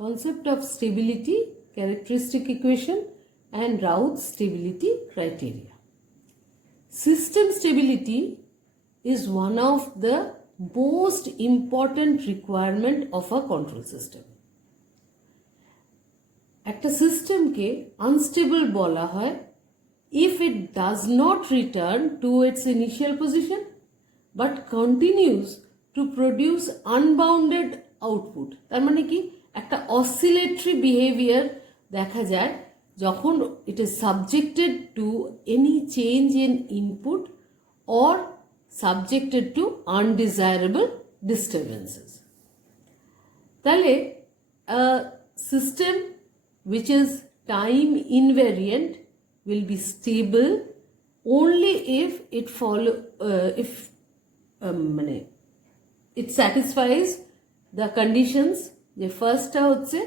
concept of stability characteristic equation and Raoult's stability criteria. System stability is one of the most important requirement of a control system. একটা সিস্টেমকে unstable বলা হয় if it does not return to its initial position but continues to produce unbounded output. তার মানে কি, একটা oscillatory behaviour দেখা যায় যখন it is subjected to any change in input or subjected to undesirable disturbances. তাহলে system which is time invariant will be stable only if it satisfies the conditions. The first হচ্ছে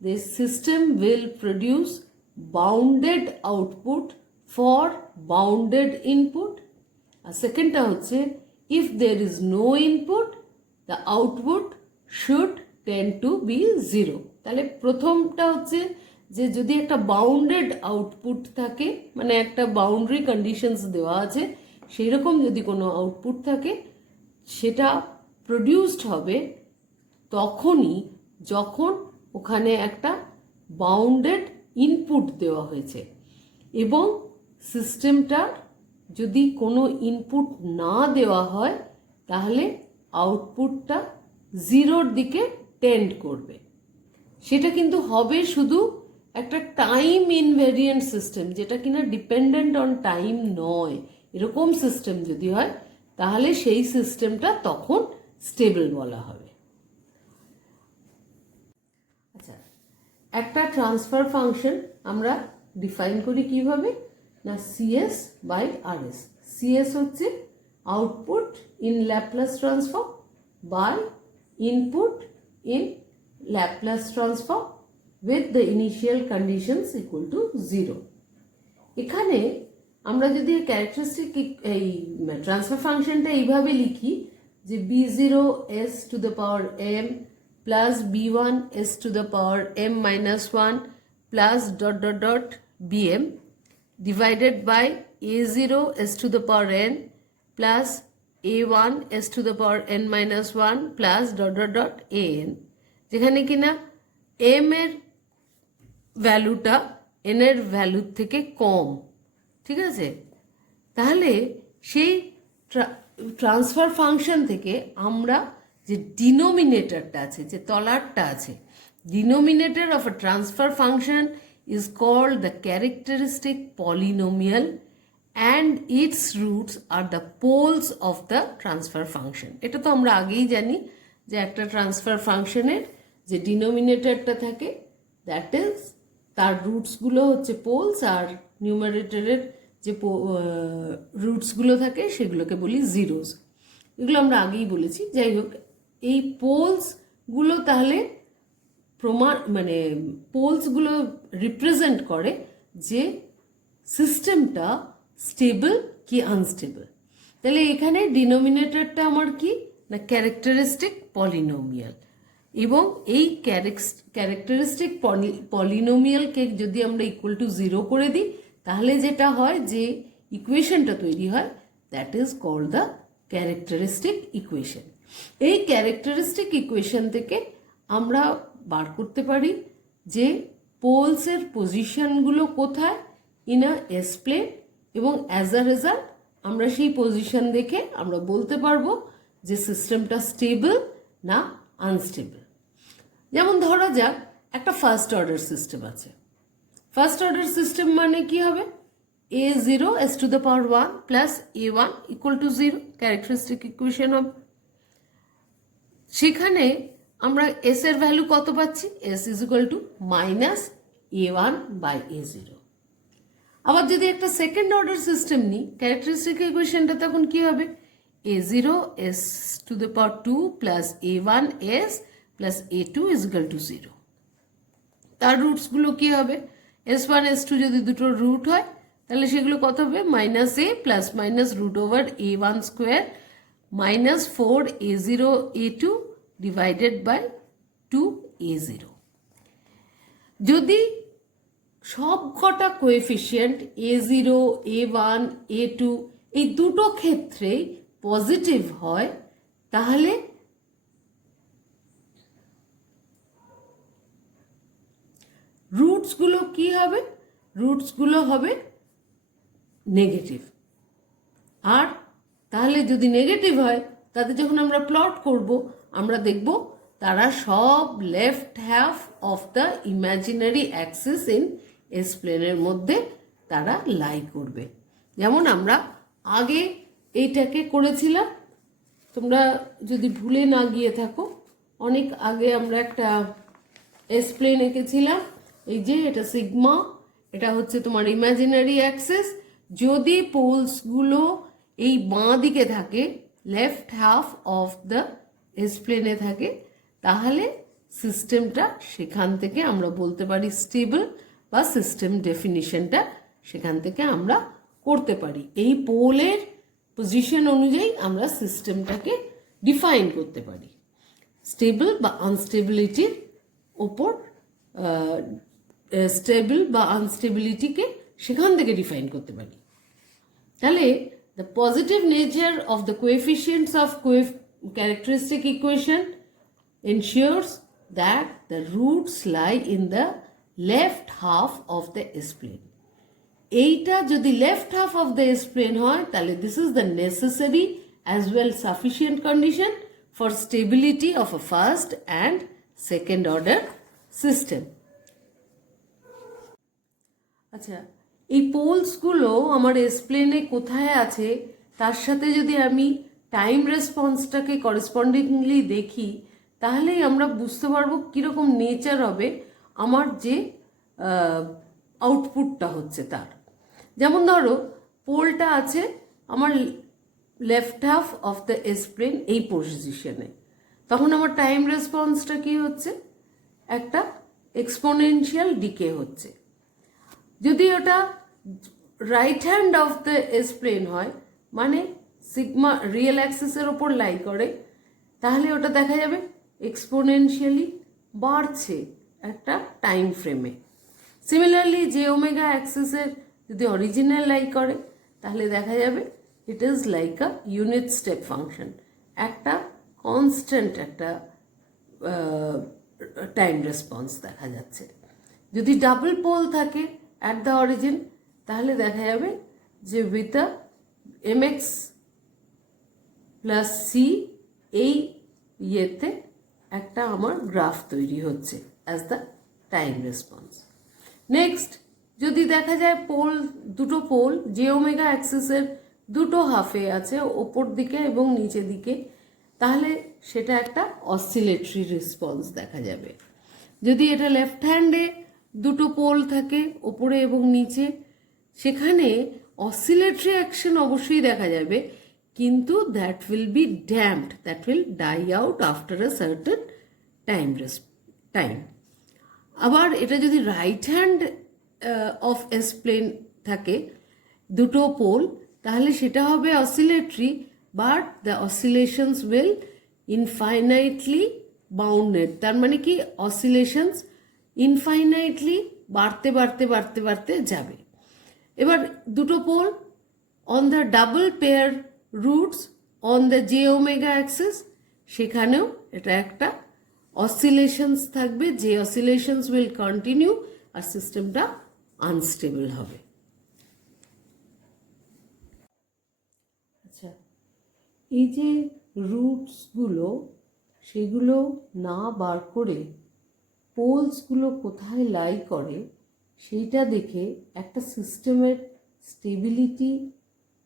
the system will produce bounded output for bounded input. আর সেকেন্ডটা হচ্ছে if there is no input the output should tend to be zero. তাহলে প্রথমটা হচ্ছে যে যদি একটা bounded output থাকে, মানে একটা বাউন্ডারি কন্ডিশনস দেওয়া আছে, সেই রকম যদি কোনো আউটপুট থাকে সেটা প্রডিউসড হবে তখনই যখন ওখানে একটা বাউন্ডেড ইনপুট দেওয়া হয়েছে এবং সিস্টেমটার যদি কোনো ইনপুট না দেওয়া হয় তাহলে আউটপুটটা জিরোর দিকে টেন্ড করবে। সেটা কিন্তু হবে শুধু একটা টাইম ইনভেরিয়েন্ট সিস্টেম, যেটা কিনা ডিপেন্ডেন্ট অন টাইম নয়। এরকম সিস্টেম যদি হয় তাহলে সেই সিস্টেমটা তখন স্টেবল বলা হবে। আচ্ছা, একটা ট্রান্সফার ফাংশন আমরা ডিফাইন করি কিভাবে না, সিএস বাই আরএস। সিএস হচ্ছে output in Laplace transform by input in Laplace transform with the initial conditions equal to 0. এখানে আমরা যদি ক্যারেক্টারিস্টিক এই ট্রান্সফার ফাংশনটা এইভাবে লিখি যে b0 s to the power m plus b1 s to the power m minus 1 plus dot dot dot bm divided by a0 s to the power n plus a1 s to the power n minus 1 plus dot dot dot an, যেখানে কিনা M এর ভ্যালুটা N এর ভ্যালুর থেকে কম। ঠিক আছে, তাহলে সেই ট্রান্সফার ফাংশন থেকে আমরা যে ডিনোমিনেটরটা আছে, যে তলারটা আছে, denominator of a transfer function is called the characteristic polynomial and its roots are the poles of the transfer function. এটা তো আমরা আগেই জানি যে একটা ট্রান্সফার ফাংশনের যে ডিনোমিনেটরটা থাকে দ্যাট ইজ তার রুটসগুলো হচ্ছে পোলস, আর নিউমারেটরের যে রুটসগুলো থাকে সেগুলোকে বলি জিরোস। এগুলো আমরা আগেই বলেছি। যাই হোক, এই পোলসগুলো তাহলে মানে পোলসগুলো রিপ্রেজেন্ট করে যে সিস্টেমটা স্টেবল কি আনস্টেবল। তাহলে এখানে ডিনোমিনেটরটা আমার কি না, ক্যারেক্টারিস্টিক পলিনোমিয়াল, এবং এই ক্যারেক্টারিস্টিক পলিনোমিয়ালকে যদি আমরা ইকুয়াল টু 0 করে দিই তাহলে যেটা হয় যে ইকুয়েশনটা তৈরি হয় that is called the characteristic equation. এই ক্যারেক্টারিস্টিক ইকুয়েশন থেকে আমরা বার করতে পারি যে পোলসের পজিশনগুলো কোথায় ইন আ এস প্লেন, এবং অ্যাজ আ রেজাল্ট আমরা সেই পজিশন দেখে আমরা বলতে পারবো যে সিস্টেমটা স্টেবল না আনস্টেবল। যেমন ধরা যাক একটা ফার্স্ট অর্ডার সিস্টেম আছে। ফার্স্ট অর্ডার সিস্টেম মানে কি হবে, a0 s to the power 1 plus a1 equal to 0 characteristic equation হবে। সেখানে আমরা s এর ভ্যালু কত পাচ্ছি, s is equal to minus a1 by a0। আবার যদি একটা সেকেন্ড অর্ডার সিস্টেম নিই, ক্যারেক্টারিস্টিক ইকুয়েশনটা তখন কি হবে, a0 s to the power 2 plus a1 s plus a2 is equal to 0। তার রুটসগুলো কি হবে, s1 s2 যদি দুটো রুট হয় তাহলে সেগুলো কত হবে, minus A plus minus root over a1 square minus 4 a0 a2 divided by 2 a0। যদি সব কটা কোএফিসিয়েন্ট A0, A1, A2 এই দুটো ক্ষেত্রেই পজিটিভ হয়, তাহলে রুটসগুলো কি হবে? রুটসগুলো হবে নেগেটিভ। আর তাহলে যদি নেগেটিভ হয়, তাদের যখন আমরা প্লট করব, আমরা দেখব তারা সব left half of the imaginary Axis in S প্লেনের মধ্যে তারা লাই করবে। যেমন আমরা আগে এইটাকে করেছিলাম, তোমরা যদি ভুলে না গিয়ে থাকো, অনেক আগে আমরা একটা এস প্লেন এঁকেছিলাম। এই যে এটা সিগমা, এটা হচ্ছে তোমার ইমাজিনারি অ্যাক্সিস। যদি পোলসগুলো এই বাঁ দিকে থাকে, left half of the S প্লেনে থাকে, তাহলে সিস্টেমটা সেখান থেকে আমরা বলতে পারি স্টেবল, বা সিস্টেম ডেফিনিশনটা সেখান থেকে আমরা করতে পারি। এই পোলের পজিশন অনুযায়ী আমরা সিস্টেমটাকে ডিফাইন করতে পারি। স্টেবল বা আনস্টেবিলিটির ওপর স্টেবল বা আনস্টেবিলিটিকে সেখান থেকে ডিফাইন করতে পারি। তাহলে the positive nature of the coefficients of characteristic equation ensures that the roots lie in the left half of the S-plane. এইটা যদি left half of the S-plane হয়, তাহলে this is the necessary as well sufficient condition for stability of a first and second order system. আচ্ছা, এই পোলসগুলো আমার S প্লেনে কোথায় আছে তার সাথে যদি আমি টাইম রেসপন্সটাকে করেসপন্ডিংলি দেখি, তাহলেই আমরা বুঝতে পারবো কীরকম নেচার হবে আমার যে আউটপুটটা হচ্ছে তার। যেমন ধরো পোলটা আছে আমার left half of the s plane এই পজিশনে, তখন আমার টাইম রেসপন্সটা কি হচ্ছে? একটা এক্সপোনেনশিয়াল ডিকে হচ্ছে। যদি ওটা right hand of the s plane হয়, মানে সিগমা রিয়েল অ্যাক্সিসের ওপর লাই করে, তাহলে ওটা দেখা যাবে এক্সপোনেনশিয়ালি বাড়ছে একটা টাইম ফ্রেমে। সিমিলারলি যে ওমেগা অ্যাক্সিসের যদি অরিজিনাল লাই করে, তাহলে দেখা যাবে it is like a unit step function, একটা কনস্ট্যান্ট একটা টাইম রেসপন্স দেখা যাচ্ছে। যদি ডাবল পোল থাকে অ্যাট দ্য অরিজিন, তাহলে দেখা যাবে যে with the mx plus c এই ইয়েতে একটা আমার গ্রাফ তৈরি হচ্ছে as the time response. Next যদি দেখা যায় পোল, দুটো পোল যে ওমেগা অ্যাক্সিসের দুটো হাফে আছে, ওপর দিকে এবং নিচে দিকে, তাহলে সেটা একটা অসিলেটরি রেসপন্স দেখা যাবে। যদি এটা লেফট হ্যান্ডে দুটো পোল থাকে ওপরে এবং নিচে, সেখানে অসিলেটরি অ্যাকশন অবশ্যই দেখা যাবে, কিন্তু that will be damped, that will die out after a certain time. আবার এটা যদি right hand of S plane থাকে দুটো পোল, তাহলে সেটা হবে oscillatory, but the oscillations will infinitely bounded. তার মানে কি, অসিলেশনস ইনফাইনাইটলি বাড়তে বাড়তে বাড়তে বাড়তে যাবে। এবার দুটো pole on the double pair roots on the j omega axis, সেখানেও এটা একটা অসিলেশনস থাকবে, যে অসিলেশনস উইল কন্টিনিউ, আর সিস্টেমটা আনস্টেবল হবে। আচ্ছা, এই যে রুটসগুলো, সেগুলো না বার করে পোলসগুলো কোথায় লাই করে সেইটা দেখে একটা সিস্টেমের স্টেবিলিটি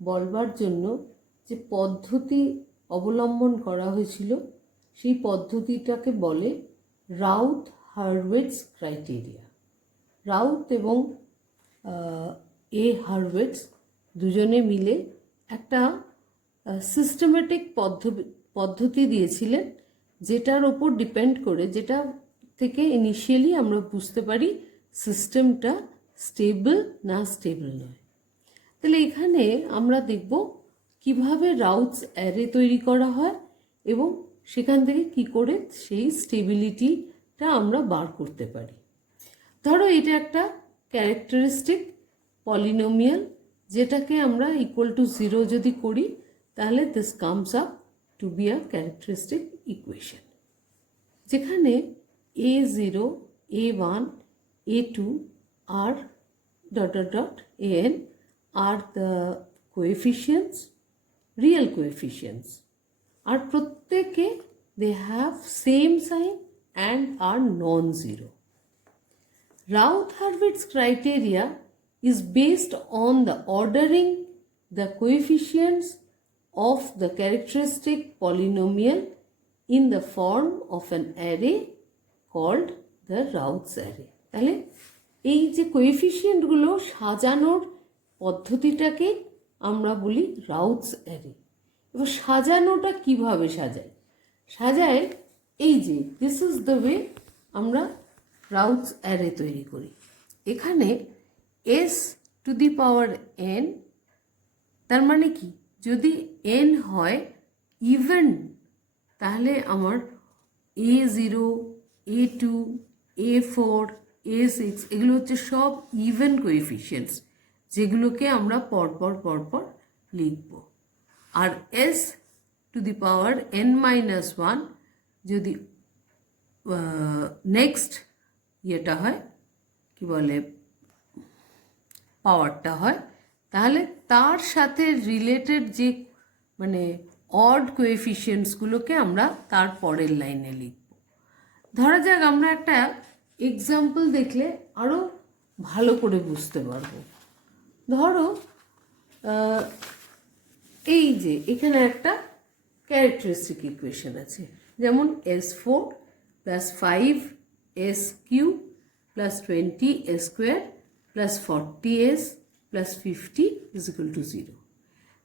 বলবার জন্য যে পদ্ধতি অবলম্বন করা হয়েছিল, সেই পদ্ধতিটাকে বলে রাউথ হারওয়েটস ক্রাইটেরিয়া। রাউথ এবং এ হারওয়েটস দুজনে মিলে একটা সিস্টেমেটিক পদ্ধতি দিয়েছিলেন, যেটার ওপর ডিপেন্ড করে, যেটা থেকে ইনিশিয়ালি আমরা বুঝতে পারি সিস্টেমটা স্টেবল না স্টেবল নয়। তাহলে এখানে আমরা দেখব কিভাবে রাউথস অ্যারে তৈরি করা হয় এবং সেখান থেকে কি করে সেই স্টেবিলিটিটা আমরা বার করতে পারি। ধরো এটা একটা ক্যারেক্টারিস্টিক পলিনোমিয়াল, যেটাকে আমরা ইকুয়াল টু 0 যদি করি তাহলে this comes up to be a characteristic equation, যেখানে a0, a1, a2 R dot dot dot an are the coefficients, real coefficients, আর প্রত্যেকে they have same sign and are non-zero. Routh-Hurwitz criteria is based on the ordering the coefficients of the characteristic polynomial in the form of an array called the Routh's array. তাহলে এই যে কোএফিসিয়েন্টগুলো সাজানোর পদ্ধতিটাকে আমরা বলি রাউথস array. এবার সাজানোটা কিভাবে সাজায় এই যে দিস ইজ দ্য ওয়ে আমরা রাউথস অ্যারে তৈরি করি। এখানে s to the power n, তার মানে কি, যদি n হয় ইভেন তাহলে আমার a0, a2, a4, a6 এগুলো হচ্ছে সব ইভেন কোএফিসিয়েন্টস, যেগুলোকে আমরা পরপর লিখব। আর s to the power n-1 যদি নেক্সট ইয়েটা হয়, কি বলে, পাওয়ারটা হয়, তাহলে তার সাথে রিলেটেড যে মানে অড কোএফিসিয়েন্টসগুলোকে আমরা তার পরের লাইনে লিখব। ধরা যাক আমরা একটা এক্সাম্পল দেখলে আরও ভালো করে বুঝতে পারবো। ধরো এই যে এখানে একটা ক্যারেক্টারিস্টিক ইকুয়েশন আছে, যেমন s4 plus 5s³ plus 20s² plus 40s plus 50 equal to 0।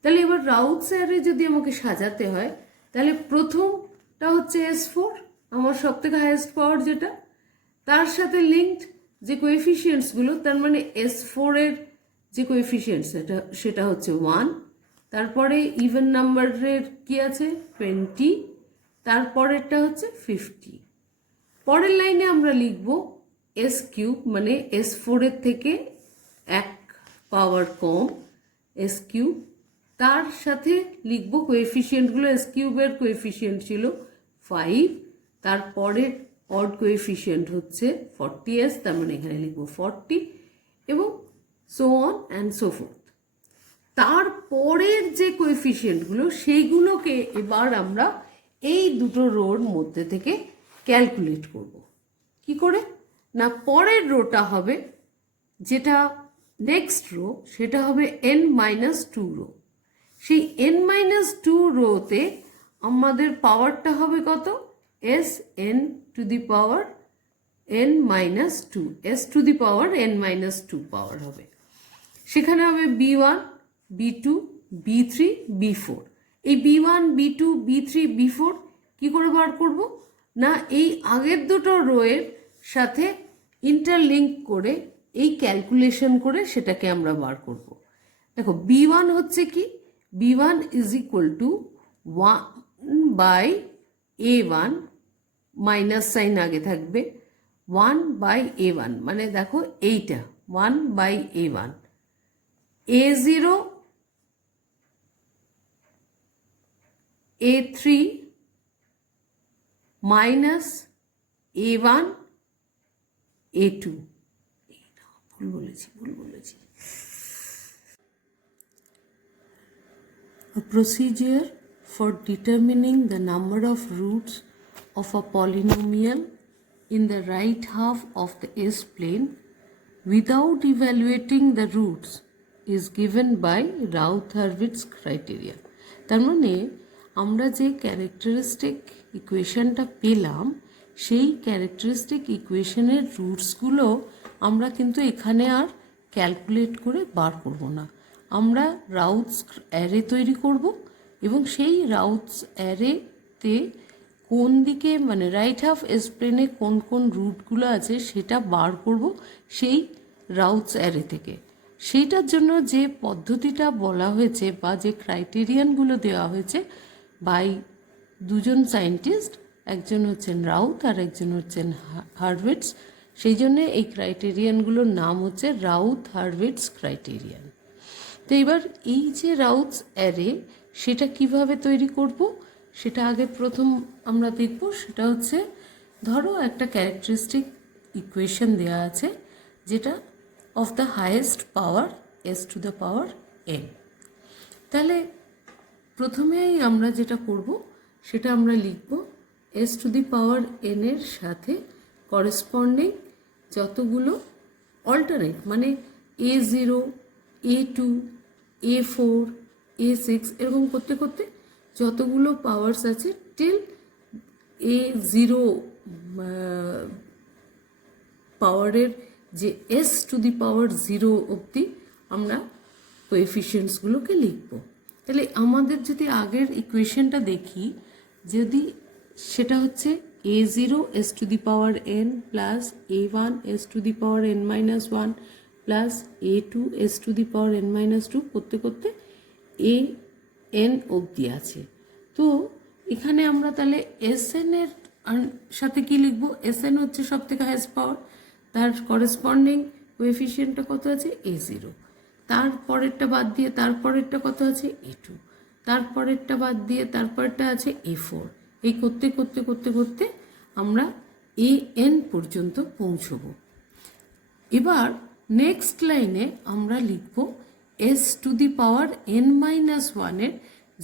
তাহলে এবার রাউথস অ্যারে যদি আমাকে সাজাতে হয়, তাহলে প্রথমটা হচ্ছে s4, আমার সব থেকে হাইয়েস্ট পাওয়ার যেটা, তার সাথে লিঙ্কড যে কোএফিসিয়েন্টসগুলো, তার মানে s4 এর যে কোএফিসিয়েন্টস সেটা হচ্ছে 1, তারপরে ইভেন নাম্বারের কি আছে 20, তারপরেরটা হচ্ছে 50। পরের লাইনে আমরা লিখব s³ মানে s4 এর থেকে 1 পাওয়ার কম s³, তার সাথে লিখব কোএফিসিয়েন্টগুলো, s³ এর কোএফিসিয়েন্ট ছিল 5, তারপরের অড কোএফিসিয়েন্ট হচ্ছে 40s, তার মানে এখানে লিখব 40 এবং so on and so fourth. তারপরের যে কোএফিসিয়েন্টগুলো সেইগুলোকে এবার আমরা এই দুটো রোর মধ্যে থেকে ক্যালকুলেট করব। কি করে না, পরের রোটা হবে যেটা নেক্সট রো, সেটা হবে n-2 রো। সেই n-2 রোতে আমাদের পাওয়ারটা হবে কত, sn to the power n-2, s to the power n-2 পাওয়ার হবে। সেখানে হবে b1, b2, b3, b4। এই b1, b2, b3, b4 কি করে বার করব না, এই আগের দুটো রোয়ের সাথে ইন্টারলিঙ্ক করে এই ক্যালকুলেশন করে সেটাকে আমরা বার করব। দেখো b1 হচ্ছে কি, b1 is equal to 1/a1, minus sine আগে থাকবে, 1/a1 মানে দেখো এইটা 1/a1, a0, a3 minus a1, a2। ভুল বলেছি। A procedure for determining the number of roots of a polynomial in the right half of the S-plane without evaluating the roots is given by Routh-Hurwitz criteria। তার মানে আমরা যে characteristic ইকুয়েশনটা পেলাম, সেই characteristic ইকুয়েশনের রুটসগুলো আমরা কিন্তু এখানে আর ক্যালকুলেট করে বার করব না, আমরা রাউথস অ্যারে তৈরি করব এবং সেই রাউথস অ্যারেতে কোন দিকে মানে রাইট হাফ এস প্লেনে কোন কোন রুটগুলো আছে সেটা বার করব সেই রাউথস অ্যারে থেকে। সেইটার জন্য যে পদ্ধতিটা বলা হয়েছে বা যে ক্রাইটেরিয়ানগুলো দেওয়া হয়েছে বাই দুজন সায়েন্টিস্ট, একজন হচ্ছেন রাউথ আর একজন হচ্ছেন হারভিটস, সেই জন্য এই ক্রাইটেরিয়ানগুলোর নাম হচ্ছে রাউথ হারভিটস ক্রাইটেরিয়ান। তো এবার এই যে রাউথস অ্যারে সেটা কিভাবে তৈরি করব সেটা আগে প্রথম আমরা দেখব। সেটা হচ্ছে ধরো একটা ক্যারেক্টারিস্টিক ইকুয়েশন দেওয়া আছে যেটা of the highest power S to the power N. তাহলে প্রথমেই আমরা যেটা করব সেটা আমরা লিখব S to the power N এর সাথে করেসপন্ডিং যতগুলো অল্টারনেট মানে A0, A2, A4, A6 এরকম করতে করতে যতগুলো পাওয়ার্স আছে টিল A0 পাওয়ারের যে এস টু দি পাওয়ার 0 অবধি আমরা কোএফিসিয়েন্টসগুলোকে লিখব। তাহলে আমাদের যদি আগের ইকুয়েশনটা দেখি, যদি সেটা হচ্ছে A0 S to the power n plus A1 S to the power n-1 plus A2 S to the power n-2 করতে করতে an অবধি আছে। তো এখানে আমরা তাহলে Sn এর সাথে কি লিখব? Sn হচ্ছে সব থেকে হাইয়েস্ট পাওয়ার, তার করেসপন্ডিং কোএফিসিয়েন্টটা কত আছে? A0। তারপরেরটা বাদ দিয়ে তারপরেরটা কত আছে? A2। তারপরেরটা বাদ দিয়ে তারপরেরটা আছে A4। এই করতে করতে করতে করতে আমরা an পর্যন্ত পৌঁছব। এবার নেক্সট লাইনে আমরা লিখব S to the power n-1 এর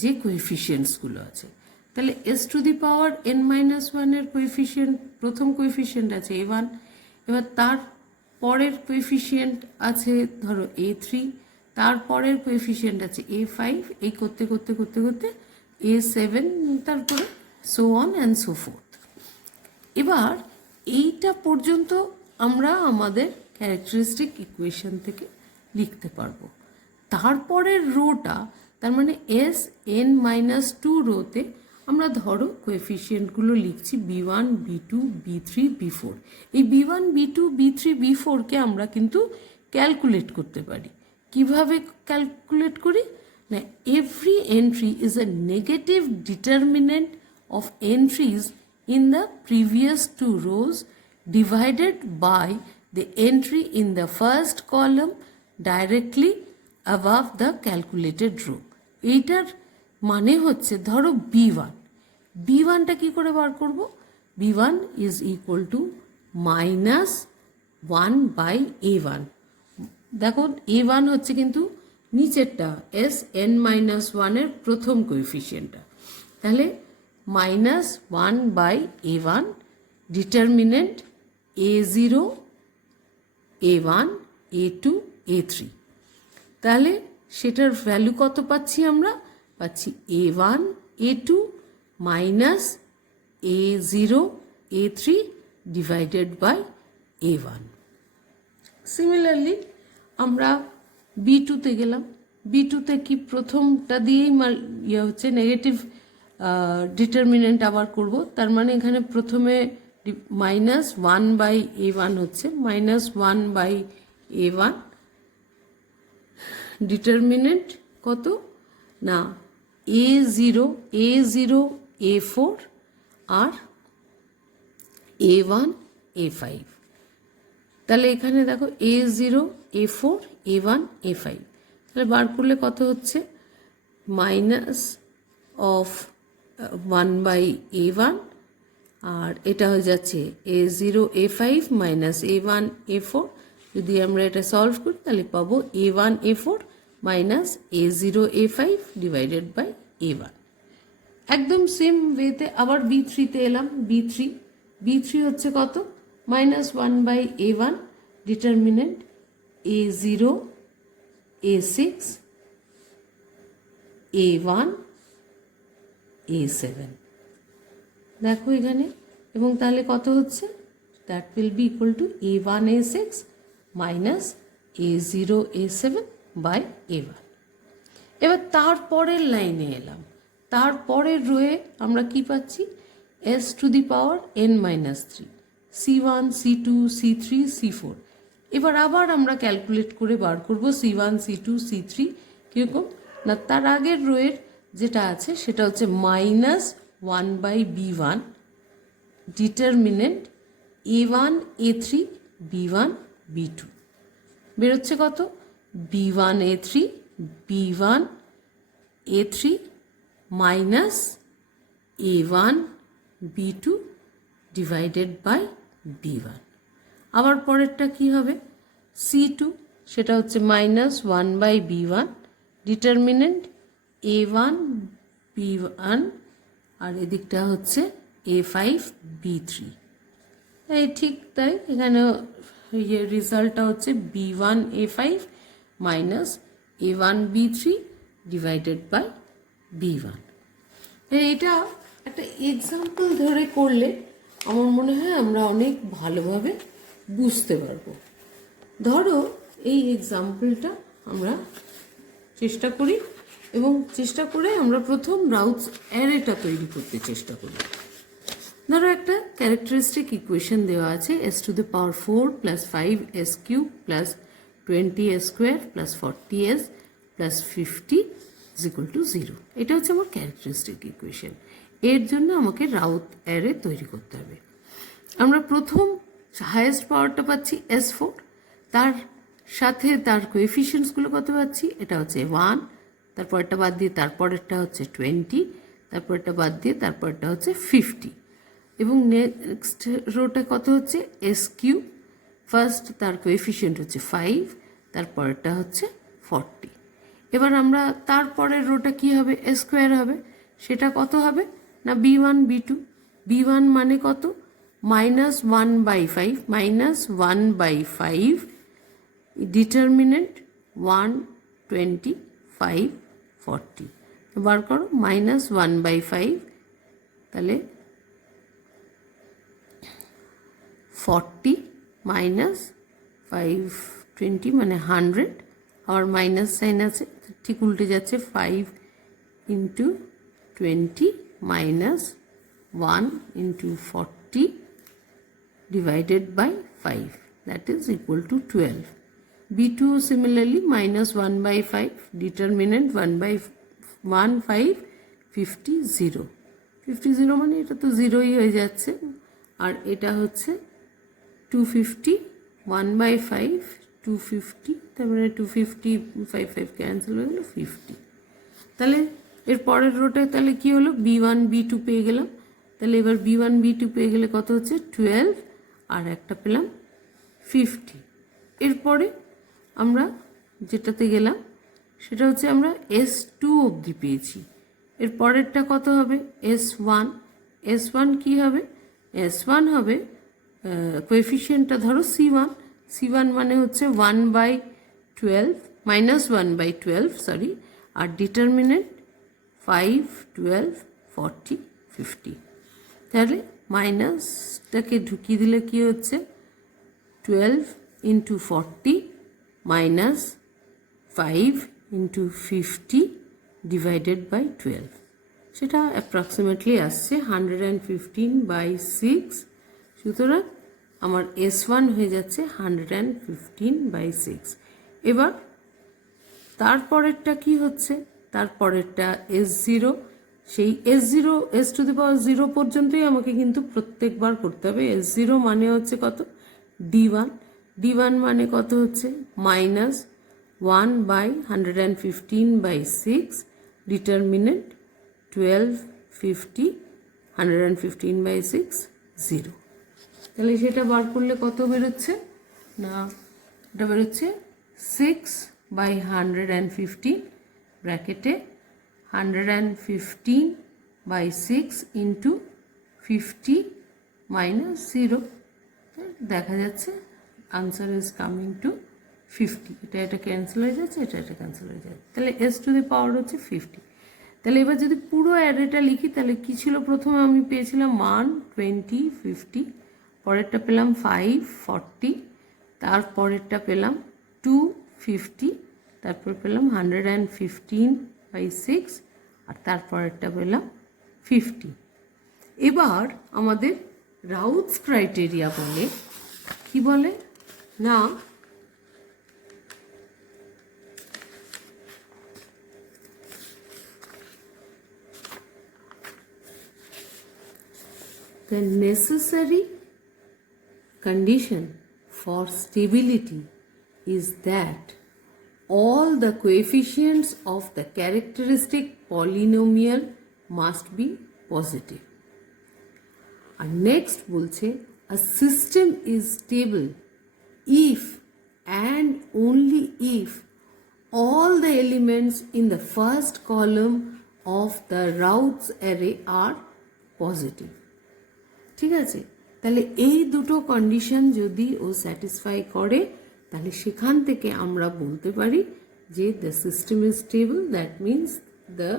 যে কোএফিসিয়েন্টসগুলো আছে। তাহলে S to the power n-1 এর কোএফিসিয়েন্ট, প্রথম কোএফিসিয়েন্ট আছে A1, এবার তার পরের কোএফিসিয়েন্ট আছে ধরো A3, তারপরের কোএফিসিয়েন্ট আছে A5, এই করতে করতে করতে করতে A7, তারপরে so on and so fourth. এবার এইটা পর্যন্ত আমরা আমাদের ক্যারেক্টারিস্টিক ইকুয়েশন থেকে লিখতে পারবো। তারপরের রোটা, তার মানে Sn-2 রোতে আমরা ধরো কোএফিসিয়েন্টগুলো লিখছি B1, B2, B3, B4। এই B1, B2, B3, B4কে আমরা কিন্তু ক্যালকুলেট করতে পারি। কিভাবে ক্যালকুলেট করি না, every entry is a negative determinant of entries in the previous two rows divided by the entry in the first column directly above the calculated row। এইটার মানে হচ্ছে ধরো B1টা কি করে বার করব? B1 is equal to -1/A1। দেখো A1 হচ্ছে কিন্তু নিচেরটা Sn-1 এর প্রথম কোএফিসিয়েন্টটা, তাহলে -1/A1 determinant A0, A1, A2, A3। তাহলে সেটার ভ্যালু কত পাচ্ছি? আমরা পাচ্ছি A1, A2 minus A0, A3 divided by A1। Similarly আমরা B2তে গেলাম। B2তে কি প্রথমটা দিয়েই হচ্ছে নেগেটিভ ডিটারমিনেন্ট আবার করব। তার মানে এখানে প্রথমে -1/A1 হচ্ছে -1/A1 ডিটারমিনেন্ট কত না A0, A4 আর A1, A5। তাহলে এখানে দেখো A0, A4, A1, A5, তাহলে বার করলে কত হচ্ছে? -1/A1 আর এটা হয়ে যাচ্ছে A0, A5 minus A1, A4। যদি আমরা এটা সলভ করি তাহলে পাবো A1, A4 minus A0, A5 divided by A1। একদম সেম ওয়েতে আবার B3তে এলাম। B3 হচ্ছে কত? -1/A1 determinant A0, A6, A1, A7। দেখো এখানে, এবং তাহলে কত হচ্ছে? That will be equal to A1, A6 minus A0, A7 by A1। এবার তারপরের লাইনে এলাম। তারপরের রোয়ে আমরা কি পাচ্ছি? S to the power n-3, C1, C2, C3, C4। এবার আবার আমরা ক্যালকুলেট করে বার করব C1, C2, C3 কীরকম না, তার আগের রোয়ের যেটা আছে সেটা হচ্ছে -1/B1 determinant A1, A3 B1 B2 বেরোচ্ছে কত B1 A3 B1 A3 minus A1 B2 divided by B1। আবার পরেরটা কি হবে C2 সেটা হচ্ছে minus 1 by B1 determinant A1 B1 আর এদিকটা হচ্ছে A5 B3। তাই ঠিক তাই এখানে রেজাল্টটা হচ্ছে B1 A5 minus A1 B3 divided by B1। এটা একটা এক্সাম্পল ধরে করলে আমার মনে হয় আমরা অনেক ভালোভাবে বুঝতে পারবো। ধরো এই এক্সাম্পলটা আমরা চেষ্টা করি এবং চেষ্টা করে আমরা প্রথম রাউথস অ্যারেটা তৈরি করতে চেষ্টা করি। ধরো একটা ক্যারেক্টারিস্টিক ইকুয়েশন দেওয়া আছে s to the power 4 plus 5s cube plus 20s square plus 40s plus 50 is equal to 0। এটা হচ্ছে আমার ক্যারেক্টারিস্টিক ইকুয়েশন। এর জন্য আমাকে রাউথ অ্যারে তৈরি করতে হবে। আমরা প্রথম হায়েস্ট পাওয়ারটা পাচ্ছি s4, তার সাথে তার কোএফিসিয়েন্টসগুলো কত পাচ্ছি এটা হচ্ছে 1, তারপরটা বাদ দিয়ে তারপরেরটা হচ্ছে 20, তারপরটা বাদ দিয়ে তারপরটা হচ্ছে 50 এবং নেক্সট রোটা কত হচ্ছে এস কিউব, ফার্স্ট তার কোএফিসিয়েন্ট হচ্ছে 5, তারপরটা হচ্ছে 40। এবার আমরা তারপরের রোটা কি হবে এস স্কোয়ার হবে, সেটা কত হবে না B1 B2। B1 মানে কত মাইনাস 1/5 মাইনাস 1/5 ডিটারমিনেন্ট 1 20 5 40 বার করো মাইনাস 1/5 তাহলে 40 মাইনাস 520 মানে 100 আর মাইনাস সাইন আছে ঠিক উল্টে যাচ্ছে 5 into 20 minus 1 into 40 divided by 5 that is equal to 12. B2 similarly minus 1/5 determinant 1/5 50 0 50 0 মানে এটা তো জিরোই হয়ে যাচ্ছে আর এটা হচ্ছে 250 1/5 250 তারপরে 250 5 ক্যান্সেল হয়ে গেল 50। তাহলে এর পরের রোটায় তাহলে কি হলো B1 B2 পেয়ে গেলাম। তাহলে এবার B1 B2 পেয়ে গেলে কত হচ্ছে 12 আর একটা পেলাম 50। এরপরে আমরা যেটাতে গেলাম সেটা হচ্ছে আমরা S2 অবধি পেয়েছি। এর পরেরটা কত হবে S1। S1 কি হবে S1 হবে কোএফিসিয়েন্টটা ধরো C1, C1 মানে হচ্ছে 1/12 মাইনাস 1/12 সরি আর ডিটারমিনেন্ট 5 12 40 50। তাহলে মাইনাসটাকে ঢুকিয়ে দিলে কি হচ্ছে 12 into 40 minus 5 into 50 divided by 12 সেটা অ্যাপ্রক্সিমেটলি আসছে 115/6। সুতরাং আমার S1 হয়ে যাচ্ছে 115/6। এবার তারপরেরটা কি হচ্ছে তারপরেরটা S0, সেই S0 S টু দি পাওয়ার 0 পর্যন্তই আমাকে কিন্তু প্রত্যেকবার করতে হবে। S0 মানে হচ্ছে কত D1, D1 মানে কত হচ্ছে মাইনাস 1/115/6 ডিটারমিনেন্ট 12 50 115/6 0। তাহলে সেটা বার করলে কত বেরোচ্ছে না এটা বেরোচ্ছে 6/115 ব্র্যাকেটে 115/6 ইন্টু 50 মাইনাস 0 দেখা যাচ্ছে আনসার ইজ কামিং টু 50। এটা ক্যান্সেল হয়ে যাচ্ছে এটা ক্যান্সেল হয়ে যাচ্ছে। তাহলে S টু দি পাওয়ার হচ্ছে 50। তাহলে এবার যদি পুরো অ্যারেটা লিখি তাহলে কী ছিল প্রথমে আমি পেয়েছিলাম 1 20 50, পরেরটা পেলাম 5 40, তারপরেরটা পেলাম 2 50, তারপর পেলাম 115/6 আর তারপরেরটা পেলাম 50। এবার আমাদের রাউথস ক্রাইটেরিয়া বলে কি বলে না the necessary condition for stability is that all the coefficients of the characteristic polynomial must be positive. And next বলছে a system is stable if and only if all the elements in the first column of the Raoult's array are positive. ঠিক আছে, তাহলে এই দুটো condition যদি ও satisfy করে তাহলে সেখান থেকে আমরা বলতে পারি যে the system is stable, that means the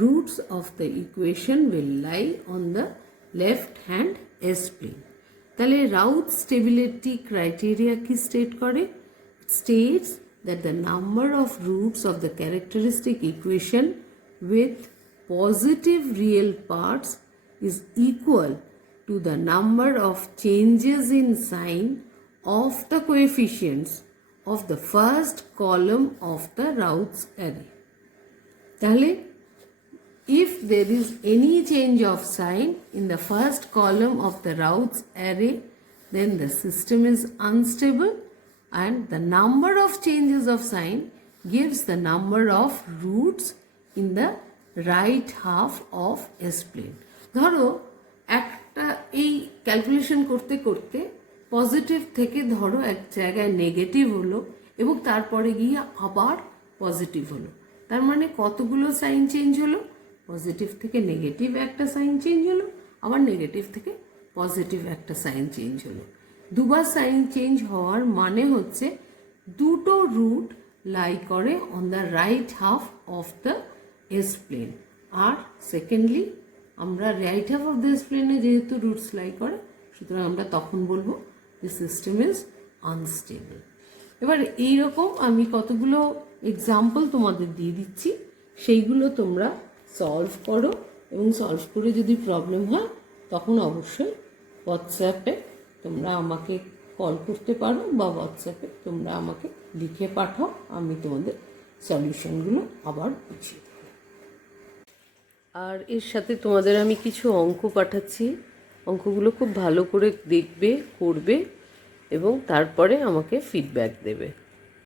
roots of the equation will lie on the left hand s plane. তাহলে রাউথ স্টেবিলিটি ক্রাইটেরিয়া কি স্টেট করে? States that the number of roots of the characteristic equation with positive real parts is equal to the number of changes in sign of the coefficients of the first column of the Raoult's array. তাহলে if there is any change of sign in the first column of the Raoult's array, then the system is unstable, and the number of changes of sign gives the number of roots in the right half of S-plane. ধরো একটা এই calculation করতে করতে positive থেকে ধরো এক জায়গায় negative হলো এবং তারপরে গিয়ে আবার পজিটিভ হলো, তার মানে কতগুলো সাইন চেঞ্জ হলো? পজিটিভ থেকে নেগেটিভ একটা সাইন চেঞ্জ হলো, আবার নেগেটিভ থেকে পজিটিভ একটা সাইন চেঞ্জ হলো। দুবার সাইন চেঞ্জ হওয়ার মানে হচ্ছে দুটো রুট লাই করে on the right half of the s plane. আর সেকেন্ডলি আমরা রাইট হাফ অফ দিস প্লেনে যেহেতু রুটস লাই করে, সুতরাং আমরা তখন বলবো যে সিস্টেম ইজ আনস্টেবল। এবার এইরকম আমি কতগুলো এক্সাম্পল তোমাদের দিয়ে দিচ্ছি, সেইগুলো তোমরা সলভ করো এবং সলভ করে যদি প্রবলেম হয় তখন অবশ্যই হোয়াটসঅ্যাপে তোমরা আমাকে কল করতে পারো বা হোয়াটসঅ্যাপে তোমরা আমাকে লিখে পাঠাও, আমি তোমাদের সলিউশনগুলো আবার বুঝিয়ে দেবো। আর এর সাথে তোমাদের আমি কিছু অঙ্ক পাঠাচ্ছি, অঙ্কগুলো খুব ভালো করে দেখবে, করবে এবং তারপরে আমাকে ফিডব্যাক দেবে।